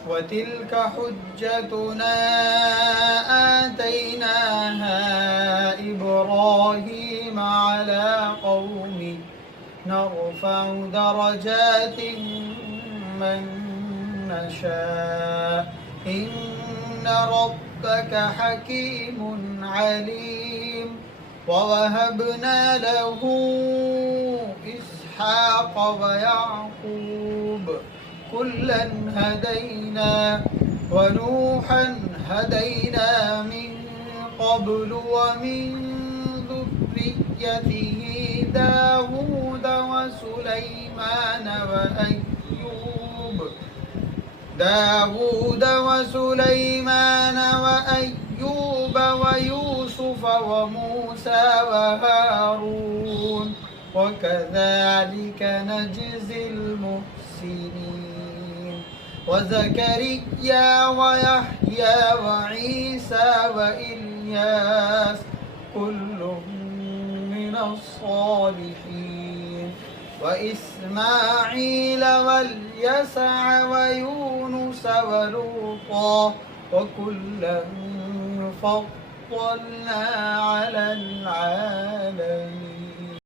وتلك حجتنا آتيناها إبراهيم على قومه نرفع درجات من نشاء إن ربك حكيم عليم. ووهبنا له إسحاق ويعقوب كلا هدينا ونوحا هدينا من قبل ومن ذريته داود وسليمان وأيوب ويوسف وموسى وهارون وكذلك نجزي المحسنين. وزكريا ويحيى وعيسى وإلياس كل من الصالحين وإسماعيل واليسع ويونس ولوطا وكلا فضلنا على العالمين.